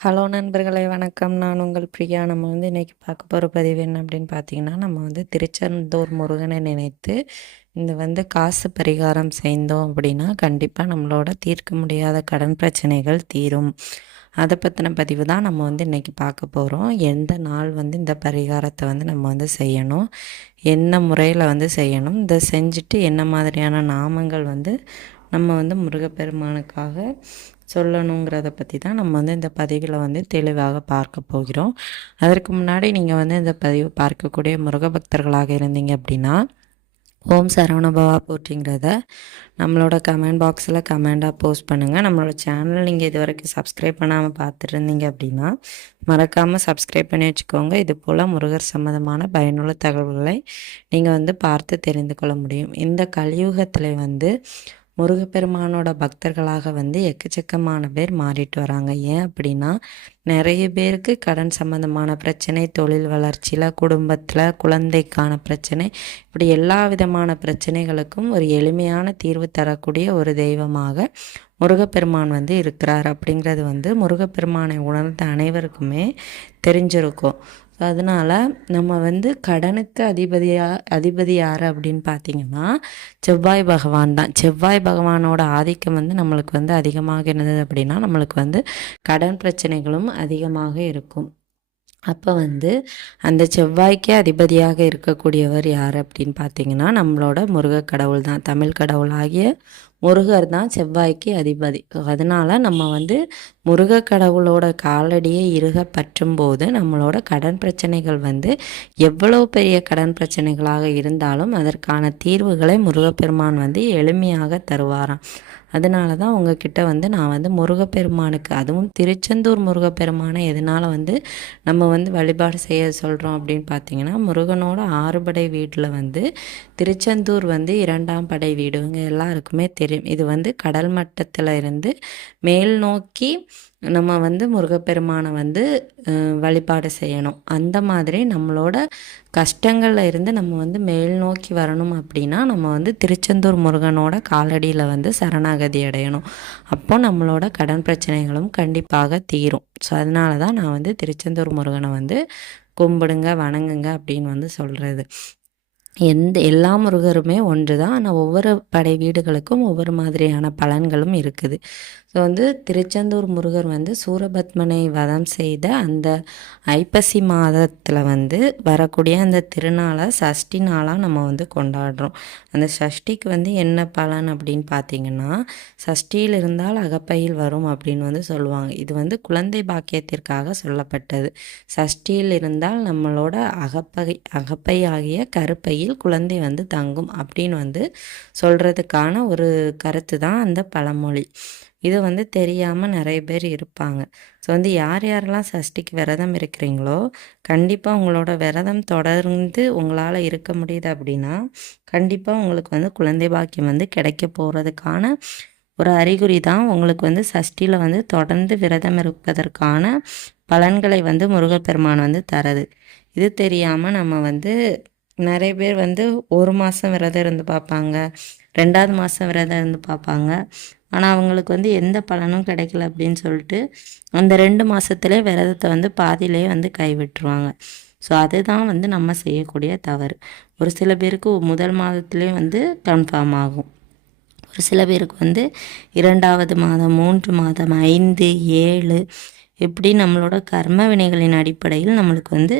Hello நண்பர்களே வணக்கம். நான் உங்கள் பிரியா. நம்ம இன்றைக்கி பார்க்க போகிற பதிவு என்ன அப்படின்னு பார்த்தீங்கன்னா, நம்ம திருச்செந்தூர் முருகனை நினைத்து இந்த காசு பரிகாரம் செய்தோம் அப்படின்னா, கண்டிப்பாக நம்மளோட தீர்க்க முடியாத கடன் பிரச்சனைகள் தீரும். அதை பற்றின பதிவு தான் நம்ம இன்றைக்கி பார்க்க போகிறோம். எந்த நாள் இந்த பரிகாரத்தை நம்ம செய்யணும், என்ன முறையில் செய்யணும், இதை செஞ்சுட்டு என்ன மாதிரியான நாமங்கள் நம்ம முருகப்பெருமானுக்காக சொல்லணுங்கிறத பற்றி தான் நம்ம இந்த பதிவில் தெளிவாக பார்க்க போகிறோம். அதற்கு முன்னாடி நீங்கள் இந்த பதிவு பார்க்கக்கூடிய முருகபக்தர்களாக இருந்தீங்க அப்படின்னா, ஓம் சரவணபவா போற்றிங்கிறத நம்மளோட கமெண்ட் பாக்ஸில் கமெண்டாக போஸ்ட் பண்ணுங்கள். நம்மளோட சேனல் நீங்கள் இது வரைக்கும் சப்ஸ்கிரைப் பண்ணாமல் பார்த்துருந்தீங்க அப்படின்னா மறக்காமல் சப்ஸ்கிரைப் பண்ணி வச்சுக்கோங்க. இது போல் முருகர் சம்மந்தமான பயனுள்ள தகவல்களை நீங்கள் பார்த்து தெரிந்து கொள்ள முடியும். இந்த கலியுகத்தில் முருகப்பெருமானோட பக்தர்களாக எக்கச்சக்கமான பேர் மாறிட்டு வராங்க. ஏன் அப்படின்னா, நிறைய பேருக்கு கடன் சம்மந்தமான பிரச்சனை, தொழில் வளர்ச்சியில், குடும்பத்தில், குழந்தைக்கான பிரச்சனை, இப்படி எல்லா விதமான பிரச்சனைகளுக்கும் ஒரு எளிமையான தீர்வு தரக்கூடிய ஒரு தெய்வமாக முருகப்பெருமான் இருக்கிறார். அப்படிங்கிறது முருகப்பெருமானை உணர்ந்த அனைவருக்குமே தெரிஞ்சிருக்கும். அதனால் நம்ம கடனுக்கு அதிபதி யார் அப்படின்னு பார்த்தீங்கன்னா செவ்வாய் பகவான் தான். செவ்வாய் பகவானோட ஆதிக்கம் நம்மளுக்கு அதிகமாக இருந்தது அப்படின்னா நம்மளுக்கு கடன் பிரச்சனைகளும் அதிகமாக இருக்கும். அப்போ அந்த செவ்வாய்க்கே அதிபதியாக இருக்கக்கூடியவர் யார் அப்படின்னு பார்த்தீங்கன்னா நம்மளோட முருகக் கடவுள் தான். தமிழ் கடவுளாகிய முருகர் தான் செவ்வாய்க்கு அதிபதி. அதனால் நம்ம முருகக் கடவுளோட காலடியை இறுக பற்றும் போது நம்மளோட கடன் பிரச்சனைகள் எவ்வளோ பெரிய கடன் பிரச்சனைகளாக இருந்தாலும் அதற்கான தீர்வுகளை முருகப்பெருமான் எளிமையாக தருவாராம். அதனால தான் உங்ககிட்ட நான் முருகப்பெருமானுக்கு, அதுவும் திருச்செந்தூர் முருகப்பெருமானை எதனால் நம்ம வழிபாடு செய்ய சொல்கிறோம் அப்படின்னு பார்த்தீங்கன்னா, முருகனோட 6 படை வீட்டில் திருச்செந்தூர் 2ஆம் படை வீடு. இவங்க எல்லாருக்குமே தெரியும். இது கடல் மட்டத்தில் இருந்து மேல் நோக்கி நம்ம முருகப்பெருமானை வழிபாடு செய்யணும். அந்த மாதிரி நம்மளோட கஷ்டங்களில் இருந்து நம்ம மேல் நோக்கி வரணும் அப்படின்னா நம்ம திருச்செந்தூர் முருகனோட காலடியில் சரணாகதி அடையணும். அப்போ நம்மளோட கடன் பிரச்சனைகளும் கண்டிப்பாக தீரும். ஸோ அதனால தான் நான் திருச்செந்தூர் முருகனை கும்பிடுங்க, வணங்குங்க அப்படின்னு சொல்கிறது. எல்லா முருகருமே ஒன்று தான். ஆனால் ஒவ்வொரு படை வீடுகளுக்கும் ஒவ்வொரு மாதிரியான பலன்களும் இருக்குது. ஸோ திருச்செந்தூர் முருகர் சூரபத்மனை வதம் செய்த அந்த ஐப்பசி மாதத்தில் வரக்கூடிய அந்த திருநாளை சஷ்டி நாளாக நம்ம கொண்டாடுறோம். அந்த சஷ்டிக்கு என்ன பலன் அப்படின்னு பார்த்தீங்கன்னா, சஷ்டியில் இருந்தால் அகப்பையில் வரும் அப்படின்னு சொல்லுவாங்க. இது குழந்தை பாக்கியத்திற்காக சொல்லப்பட்டது. சஷ்டியில் இருந்தால் நம்மளோட அகப்பை ஆகிய கருப்பையில் குழந்தை தங்கும் அப்படின்னு சொல்கிறதுக்கான ஒரு கருத்து தான் அந்த பழமொழி. இது தெரியாமல் நிறைய பேர் இருப்பாங்க. ஸோ யார் யாரெல்லாம் சஷ்டிக்கு விரதம் இருக்கிறீங்களோ கண்டிப்பாக உங்களோட விரதம் தொடர்ந்து உங்களால் இருக்க முடியுது அப்படின்னா கண்டிப்பாக உங்களுக்கு குழந்தை பாக்கியம் கிடைக்க போகிறதுக்கான ஒரு அறிகுறி தான். உங்களுக்கு சஷ்டியில் தொடர்ந்து விரதம் இருப்பதற்கான பலன்களை முருகப்பெருமான் தரது. இது தெரியாமல் நம்ம நிறைய பேர் 1 மாதம் விரதம் இருந்து பார்ப்பாங்க, 2ஆவது மாதம் விரதம் இருந்து பார்ப்பாங்க. ஆனால் அவங்களுக்கு எந்த பலனும் கிடைக்கல அப்படின்னு சொல்லிட்டு அந்த 2 மாதத்துலேயே விரதத்தை பாதியிலே கைவிட்டுருவாங்க. ஸோ அதுதான் நம்ம செய்யக்கூடிய தவறு. ஒரு சில பேருக்கு முதல் மாதத்துலேயே கன்ஃபார்ம் ஆகும். ஒரு சில பேருக்கு 2ஆவது மாதம், 3 மாதம், 5, 7 எப்படி நம்மளோட கர்ம வினைகளின் அடிப்படையில் நம்மளுக்கு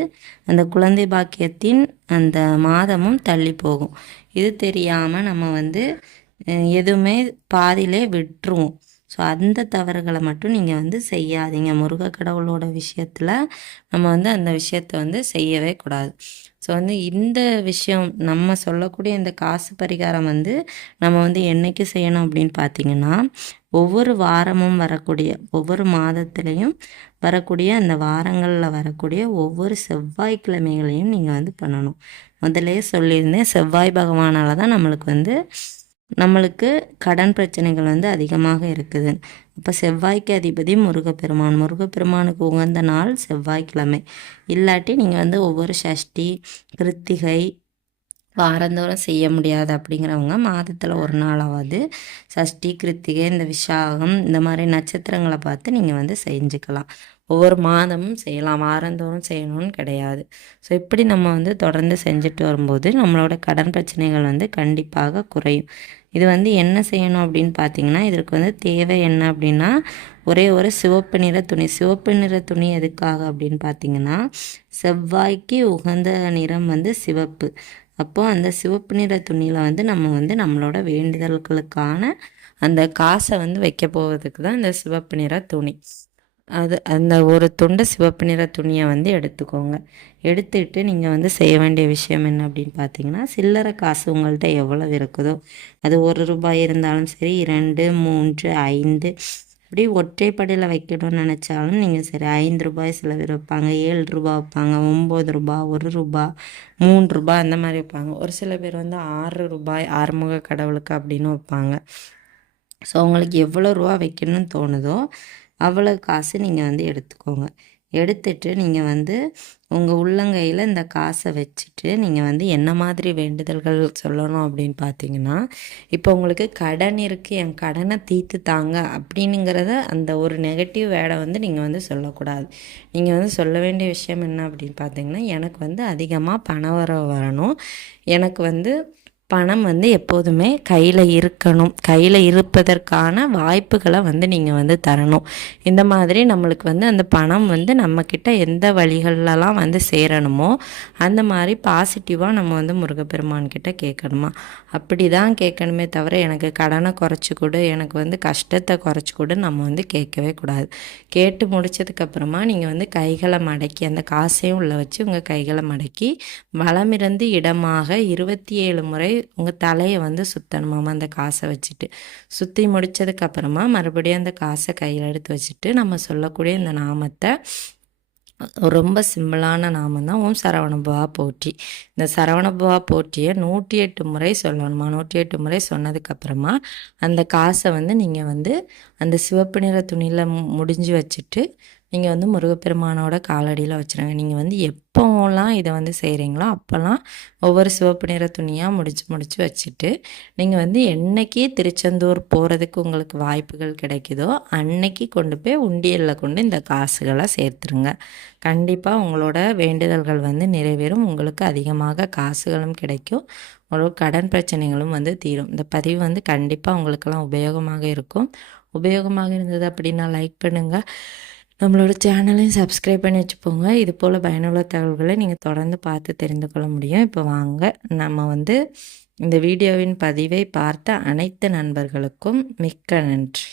அந்த குழந்தை பாக்கியத்தின் அந்த மாதமும் தள்ளி போகும். இது தெரியாமல் நம்ம எதுவுமே பாதியிலே விட்டுருவோம். ஸோ அந்த தவறுகளை மட்டும் நீங்கள் செய்யாதீங்க. முருக கடவுளோட விஷயத்தில் நம்ம அந்த விஷயத்தை செய்யவே கூடாது. ஸோ இந்த விஷயம் நம்ம சொல்லக்கூடிய இந்த காசு பரிகாரம் நம்ம என்றைக்கு செய்யணும் அப்படின்னு பார்த்தீங்கன்னா, ஒவ்வொரு வாரமும் வரக்கூடிய, ஒவ்வொரு மாதத்துலேயும் வரக்கூடிய, அந்த வாரங்களில் வரக்கூடிய ஒவ்வொரு செவ்வாய்க்கிழமைகளையும் நீங்கள் பண்ணணும். முதலே சொல்லியிருந்தேன், செவ்வாய் பகவானால் தான் நம்மளுக்கு கடன் பிரச்சனைகள் அதிகமாக இருக்குது. அப்போ செவ்வாய்க்கு அதிபதி முருகப்பெருமான். முருகப்பெருமானுக்கு உகந்த நாள் செவ்வாய்க்கிழமை. இல்லாட்டி நீங்கள் ஒவ்வொரு சஷ்டி, கிருத்திகை, வாரந்தோறும் செய்ய முடியாது அப்படிங்கிறவங்க மாதத்தில் ஒரு நாளாவது சஷ்டி, கிருத்திகை, இந்த விஷாகம் இந்த மாதிரி நட்சத்திரங்களை பார்த்து நீங்கள் வந்து செஞ்சுக்கலாம். ஒவ்வொரு மாதமும் செய்யலாம், வாரந்தோறும் செய்யணும்னு கிடையாது. ஸோ இப்படி நம்ம வந்து தொடர்ந்து செஞ்சுட்டு வரும்போது நம்மளோட கடன் பிரச்சனைகள் வந்து கண்டிப்பாக குறையும். இது வந்து என்ன செய்யணும் அப்படின்னு பார்த்தீங்கன்னா, இதற்கு வந்து தேவை என்ன அப்படின்னா, ஒரே ஒரு சிவப்பு நிற துணி. சிவப்பு நிற துணி எதுக்காக அப்படின்னு பார்த்தீங்கன்னா, செவ்வாய்க்கு உகந்த நிறம் வந்து சிவப்பு. அப்போது அந்த சிவப்பு நிற துணியில் வந்து நம்ம வந்து நம்மளோட வேண்டுதல்களுக்கான அந்த காசை வந்து வைக்க போவதுக்கு தான் இந்த சிவப்பு நிற துணி. அந்த ஒரு துண்டு சிவப்பு நிற துணியை வந்து எடுத்துக்கோங்க. எடுத்துக்கிட்டு நீங்கள் வந்து செய்ய வேண்டிய விஷயம் என்ன அப்படின்னு பார்த்தீங்கன்னா, சில்லறை காசு உங்கள்கிட்ட எவ்வளவு இருக்குதோ, அது ₹1 இருந்தாலும் சரி, 2, 3, 5 இப்படி ஒற்றைப்படையில் வைக்கணும்னு நினச்சாலும் நீங்கள் சரி, ₹5 சில பேர் வைப்பாங்க, ₹7 வைப்பாங்க, ₹9, ₹1, ₹3 அந்த மாதிரி வைப்பாங்க. ஒரு சில பேர் வந்து ₹6 ஆறுமுக கடவுளுக்கு அப்படின்னு வைப்பாங்க. ஸோ உங்களுக்கு எவ்வளோ ரூபா வைக்கணும்னு தோணுதோ அவ்வளோ காசு நீங்கள் வந்து எடுத்துக்கோங்க. எடுத்துட்டு நீங்கள் வந்து உங்கள் உள்ளங்கையில் இந்த காசை வச்சுட்டு நீங்கள் வந்து என்ன மாதிரி வேண்டுதல்கள் சொல்லணும் அப்படின்னு பார்த்தீங்கன்னா, இப்போ உங்களுக்கு கடன் இருக்குது, என் கடனை தீர்த்து தாங்க அப்படின்னுங்கிறத அந்த ஒரு நெகட்டிவ் வேர்டை வந்து நீங்கள் வந்து சொல்லக்கூடாது. நீங்கள் வந்து சொல்ல வேண்டிய விஷயம் என்ன அப்படின்னு பார்த்தீங்கன்னா, எனக்கு வந்து அதிகமாக பணம் வரணும், எனக்கு வந்து பணம் வந்து எப்போதுமே கையில் இருக்கணும், கையில் இருப்பதற்கான வாய்ப்புகளை வந்து நீங்கள் வந்து தரணும். இந்த மாதிரி நம்மளுக்கு வந்து அந்த பணம் வந்து நம்மக்கிட்ட எந்த வழிகளெலாம் வந்து சேரணுமோ அந்த மாதிரி பாசிட்டிவாக நம்ம வந்து முருகப்பெருமான்கிட்ட கேட்கணுமா. அப்படி தான் கேட்கணுமே தவிர எனக்கு கடனை குறைச்சி கொடு, எனக்கு வந்து கஷ்டத்தை குறைச்சி கொடு நம்ம வந்து கேட்கவே கூடாது. கேட்டு முடித்ததுக்கப்புறமா நீங்கள் வந்து கைகளை மடக்கி அந்த காசையும் உள்ளே வச்சு உங்கள் கைகளை மடக்கி வலமிருந்து இடமாக 27 முறை உங்கள் தலையை வந்து சுற்றணுமாம் அந்த காசை வச்சுட்டு. சுற்றி முடித்ததுக்கப்புறமா மறுபடியும் அந்த காசை கையில் எடுத்து வச்சுட்டு நம்ம சொல்லக்கூடிய இந்த நாமத்தை, ரொம்ப சிம்பிளான நாமம் தான், ஓம் சரவணபவா போற்றி. இந்த சரவணபவா போற்றியை 108 முறை சொல்லணுமா. 108 முறை சொன்னதுக்கப்புறமா அந்த காசை வந்து நீங்கள் வந்து அந்த சிவப்பு நிற துணியில் முடிஞ்சு வச்சுட்டு நீங்கள் வந்து முருகப்பெருமானோட காலடியில் வச்சுருங்க. நீங்கள் வந்து எப்போலாம் இதை வந்து செய்கிறீங்களோ அப்போல்லாம் ஒவ்வொரு சிவப்பு நிற துணியாக முடிச்சு வச்சுட்டு நீங்கள் வந்து என்னைக்கு திருச்செந்தூர் போகிறதுக்கு உங்களுக்கு வாய்ப்புகள் கிடைக்குதோ அன்னைக்கு கொண்டு போய் உண்டியலில் கொண்டு இந்த காசுகளை சேர்த்துருங்க. கண்டிப்பாக உங்களோட வேண்டுதல்கள் வந்து நிறைவேறும், உங்களுக்கு அதிகமாக காசுகளும் கிடைக்கும், உங்களோட கடன் பிரச்சனைகளும் வந்து தீரும். இந்த பதிவு வந்து கண்டிப்பாக உங்களுக்கெல்லாம் உபயோகமாக இருக்கும். உபயோகமாக இருந்தது அப்படின்னா லைக் பண்ணுங்கள், நம்மளோட சேனலையும் சப்ஸ்கிரைப் பண்ணி வச்சுப்போங்க. இது போல் பயனுள்ள தகவல்களை நீங்கள் தொடர்ந்து பார்த்து தெரிந்து கொள்ள முடியும். இப்போ வாங்க நம்ம வந்து இந்த வீடியோவின் பதிவை பார்த்த அனைத்து நண்பர்களுக்கும் மிக்க நன்றி.